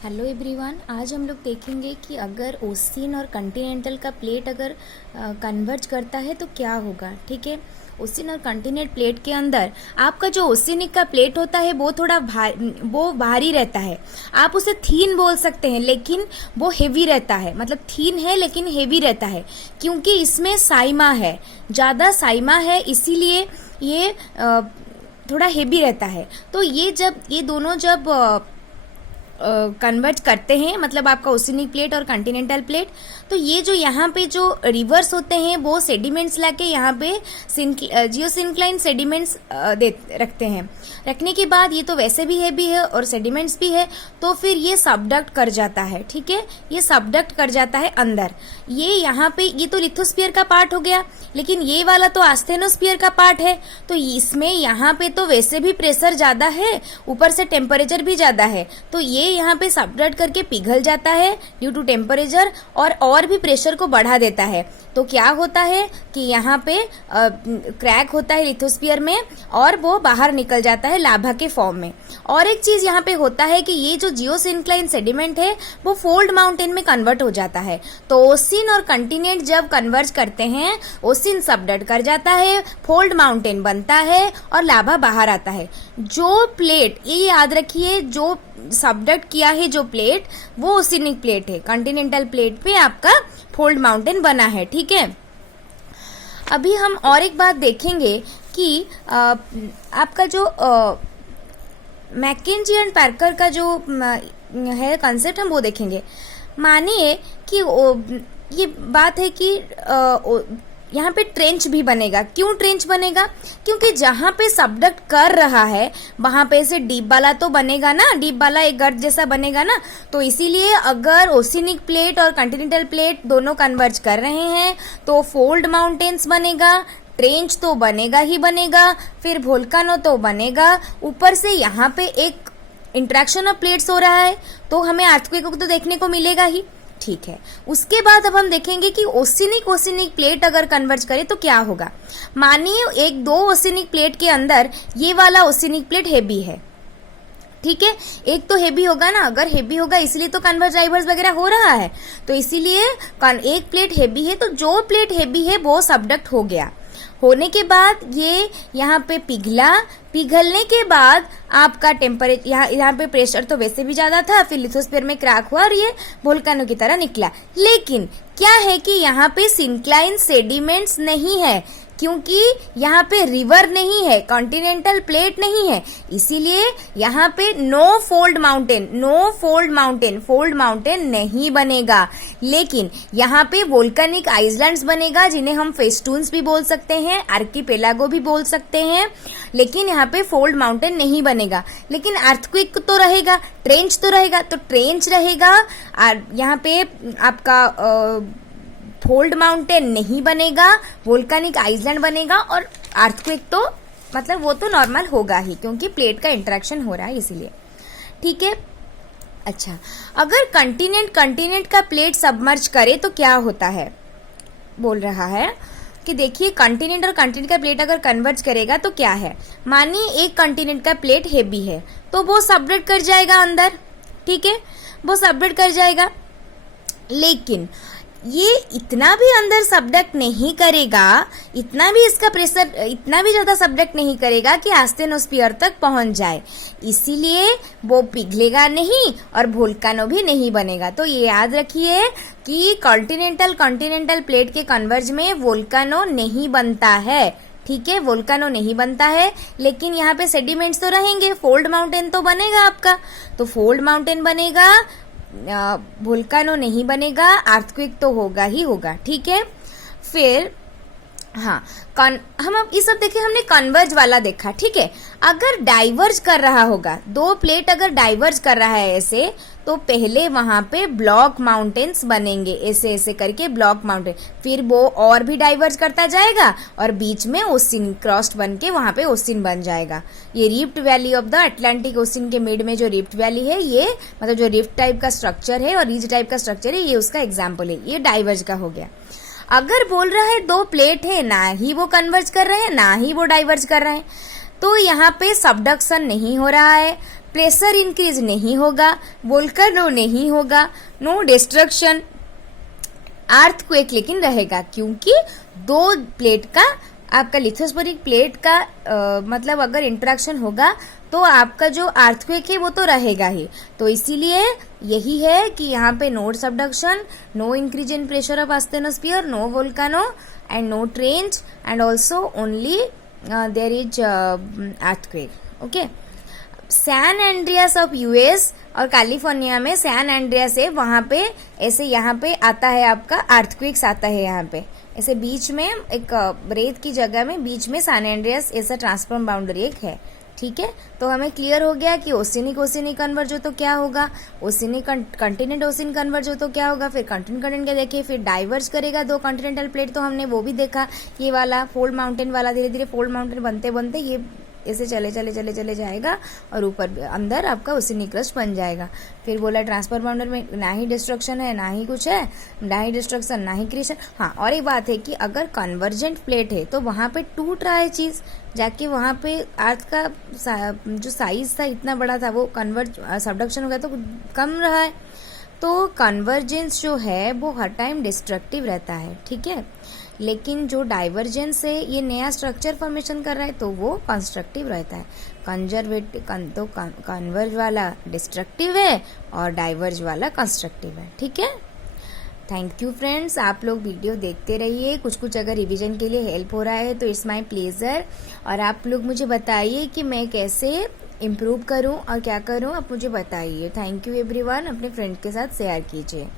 Hello everyone, आज हम लोग देखेंगे कि अगर ओशियन और कॉन्टिनेंटल का प्लेट अगर कन्वर्ज करता है तो क्या होगा। ठीक है, ओशियन और कॉन्टिनेंट प्लेट के अंदर आपका जो ओशियनिक का प्लेट होता है वो थोड़ा वो भारी रहता है। आप उसे थीन बोल सकते हैं, लेकिन वो हेवी रहता है। मतलब थीन है लेकिन हेवी रहता है, क्योंकि इसमें साइमा है, ज़्यादा साइमा है, इसीलिए ये थोड़ा हेवी रहता है। तो ये दोनों जब कन्वर्ट करते हैं, मतलब आपका ओशियनिक प्लेट और कॉन्टिनेंटल प्लेट, तो ये जो यहाँ पे जो रिवर्स होते हैं वो सेडिमेंट्स लाके यहाँ पे जियोसिंक्लाइन सेडिमेंट्स रखते हैं। रखने के बाद ये तो वैसे भी है और सेडिमेंट्स भी है, तो फिर ये सबडक्ट कर जाता है। ठीक है, ये सबडक्ट कर जाता है अंदर। ये यहाँ पे ये तो लिथोस्फीयर का पार्ट हो गया, लेकिन ये वाला तो आस्थेनोस्फीयर का पार्ट है। तो इसमें यहाँ पे तो वैसे भी प्रेशर ज्यादा है, ऊपर से टेम्परेचर भी ज्यादा है, तो ये यहाँ पे सबडक्ट करके पिघल जाता है ड्यू टू टेम्परेचर, और भी प्रेशर को बढ़ा देता है। तो क्या होता है कि यहाँ पे क्रैक होता है लिथोस्फीयर में, और वो बाहर निकल जाता है लाभा के फॉर्म में। और एक चीज यहाँ पे होता है कि ये जो जियोसिंक्लाइन सेडिमेंट है वो फोल्ड माउंटेन में कन्वर्ट हो जाता है। तो ओशियन और कॉन्टिनेंट जब कन्वर्ज करते हैं, ओशियन सबडक्ट कर जाता है, फोल्ड माउंटेन बनता है और लाभा बाहर आता है। जो प्लेट, ये याद रखिए, जो सबडक्ट किया है जो प्लेट, वो ओशियनिक प्लेट है। कॉन्टिनेंटल प्लेट पे आपका फोल्ड माउंटेन बना है। ठीक है, अभी हम और एक बात देखेंगे कि आपका जो मैकेंजी एंड पार्कर का जो है कंसेप्ट, हम वो देखेंगे। मानिए कि ये बात है कि यहाँ पे ट्रेंच भी बनेगा। क्यों ट्रेंच बनेगा? क्योंकि जहां पे सबडक्ट कर रहा है वहां पे से डीप वाला तो बनेगा ना, डीप वाला एक गर्त जैसा बनेगा ना। तो इसीलिए अगर ओशियनिक प्लेट और कॉन्टिनेंटल प्लेट दोनों कन्वर्ज कर रहे हैं तो फोल्ड माउंटेन्स बनेगा, ट्रेंच तो बनेगा ही बनेगा, फिर वोल्केनो तो बनेगा। ऊपर से यहाँ पे एक इंटरेक्शन ऑफ प्लेट्स हो रहा है, तो हमें अर्थक्वेक तो देखने को मिलेगा ही। ठीक है, उसके बाद अब हम देखेंगे कि ओशियनिक प्लेट अगर कन्वर्ज करे तो क्या होगा। मानिए एक दो ओशियनिक प्लेट के अंदर ये वाला ओशियनिक प्लेट हेवी है। ठीक है, एक तो हेवी होगा ना, अगर हेवी होगा इसलिए तो कन्वर्ज डाइवर्स वगैरह हो रहा है। तो इसीलिए एक प्लेट हेवी है, तो जो प्लेट हेवी है वो सबडक्ट हो गया। होने के बाद ये यहाँ पे पिघलने के बाद आपका टेम्परेचर, यहाँ पे प्रेशर तो वैसे भी ज्यादा था, फिर लिथोस्फीयर में क्रैक हुआ और ये वोल्केनो की तरह निकला। लेकिन क्या है कि यहाँ पे सिंक्लाइन सेडिमेंट्स नहीं है, क्योंकि यहाँ पे रिवर नहीं है, कॉन्टिनेंटल प्लेट नहीं है, इसीलिए यहाँ पे फोल्ड माउंटेन नहीं बनेगा। लेकिन यहाँ पे वोल्केनिक आइलैंड्स बनेगा, जिन्हें हम फेस्टून्स भी बोल सकते हैं, आर्कीपेलागो भी बोल सकते हैं। लेकिन यहाँ पे फोल्ड माउंटेन नहीं बनेगा। लेकिन अर्थक्वेक तो रहेगा, ट्रेंच तो रहेगा, तो ट्रेंच रहेगा। यहाँ पे आपका फोल्ड माउंटेन नहीं बनेगा, वोल्केनिक आइलैंड बनेगा, और अर्थक्वेक तो मतलब वो तो नॉर्मल होगा ही, क्योंकि प्लेट का इंटरेक्शन हो रहा है इसीलिए। ठीक है, अच्छा, अगर कंटिनेंट का प्लेट सबमर्ज करे तो क्या होता है, बोल रहा है कि देखिए कंटिनेंट और कंटिनेंट का प्लेट अगर कन्वर्ज करेगा तो क्या है। मानिए एक कंटिनेंट का प्लेट हेवी है, तो वो सबडक्ट कर जाएगा अंदर। ठीक है, वो सबडक्ट कर जाएगा, लेकिन ये इतना भी अंदर सबडक्ट नहीं करेगा, इतना भी इसका प्रेशर इतना भी ज्यादा सबडक्ट नहीं करेगा कि आस्थेनोस्फीयर तक पहुंच जाए। इसीलिए वो पिघलेगा नहीं और वोल्केनो भी नहीं बनेगा। तो ये याद रखिए कि कॉन्टिनेंटल प्लेट के कन्वर्ज में वोल्केनो नहीं बनता है। ठीक है, वोल्केनो नहीं बनता है, लेकिन यहाँ पे सेडिमेंट्स तो रहेंगे, फोल्ड माउंटेन तो बनेगा आपका। तो फोल्ड माउंटेन बनेगा, वोल्केनो नहीं बनेगा, अर्थक्वेक तो होगा ही होगा। ठीक है, फिर हाँ, हम अब ये सब देखे, हमने कन्वर्ज वाला देखा। ठीक है, अगर डाइवर्ज कर रहा होगा, दो प्लेट अगर डाइवर्ज कर रहा है ऐसे, तो पहले वहां पे ब्लॉक माउंटेन्स बनेंगे, ऐसे ऐसे करके ब्लॉक माउंटेन, फिर वो और भी डाइवर्ज करता जाएगा और बीच में ओशियन क्रॉस्ड बन के वहां पे ओशियन बन जाएगा। ये rift valley of the Atlantic ocean के मिड में जो रिफ्ट वैली है, ये मतलब जो रिफ्ट टाइप का स्ट्रक्चर है और रिज टाइप का स्ट्रक्चर है, ये उसका एग्जाम्पल है। ये डाइवर्ज का हो गया। अगर बोल रहा है दो प्लेट है, ना ही वो कन्वर्ज कर रहे हैं ना ही वो डाइवर्ज कर रहे हैं, तो यहाँ पे सबडक्शन नहीं हो रहा है, प्रेशर इंक्रीज नहीं होगा, वोल्केनो नहीं होगा, नो डिस्ट्रक्शन, अर्थक्वेक लेकिन रहेगा, क्योंकि दो प्लेट का आपका लिथोस्फेरिक प्लेट का मतलब अगर इंटरेक्शन होगा तो आपका जो अर्थक्वेक है वो तो रहेगा ही। तो इसीलिए यही है कि यहाँ पे no subduction, no increase in pressure of asthenosphere, no volcano and no trench and also only there is earthquake. Okay, San Andreas of US और कैलिफोर्निया में सैन एंड्रियास है, वहां पे ऐसे यहाँ पे आता है आपका अर्थक्वेक्स आता है, यहाँ पे ऐसे बीच में एक रेत की जगह में बीच में सैन एंड्रियास ऐसा ट्रांसफॉर्म बाउंड्री एक है। ठीक है, तो हमें क्लियर हो गया कि ओसिनिक ओसिनिक कन्वर्ज हो तो क्या होगा, ओसिनिक कंटिनेंट ओसिन कन्वर्ज हो तो क्या होगा, फिर कंटिनेंट कंटिनेंट क्या देखे, फिर डाइवर्ज करेगा दो कॉन्टिनेंटल प्लेट, तो हमने वो भी देखा, ये वाला फोल्ड माउंटेन वाला धीरे धीरे फोल्ड माउंटेन बनते बनते ये ऐसे चले चले चले चले जाएगा और ऊपर अंदर आपका ओसिनिक क्रस्ट बन जाएगा। फिर बोला ट्रांसफर बाउंडर में ना ही डिस्ट्रक्शन है ना ही कुछ है, ना ही डिस्ट्रक्शन ना ही क्रिएशन। हाँ, और एक बात है कि अगर कन्वर्जेंट प्लेट है तो वहां पे टूट रहा है चीज, जाके वहां पे अर्थ का जो साइज था इतना बड़ा था वो कन्वर्ज सबडक्शन हो गया तो कम रहा है। तो कन्वर्जेंस जो है वो हर टाइम डिस्ट्रक्टिव रहता है। ठीक है, लेकिन जो डाइवर्जेंस है ये नया स्ट्रक्चर फॉर्मेशन कर रहा है तो वो कंस्ट्रक्टिव रहता है। तो कन्वर्ज वाला डिस्ट्रक्टिव है और डाइवर्ज वाला कंस्ट्रक्टिव है। ठीक है, थैंक यू फ्रेंड्स, आप लोग वीडियो देखते रहिए, कुछ कुछ अगर रिवीजन के लिए हेल्प हो रहा है तो इट्स माय प्लेजर। और आप लोग मुझे बताइए कि मैं कैसे इम्प्रूव करूं और क्या करूं, आप मुझे बताइए। थैंक यू एवरीवन, अपने फ्रेंड के साथ शेयर कीजिए।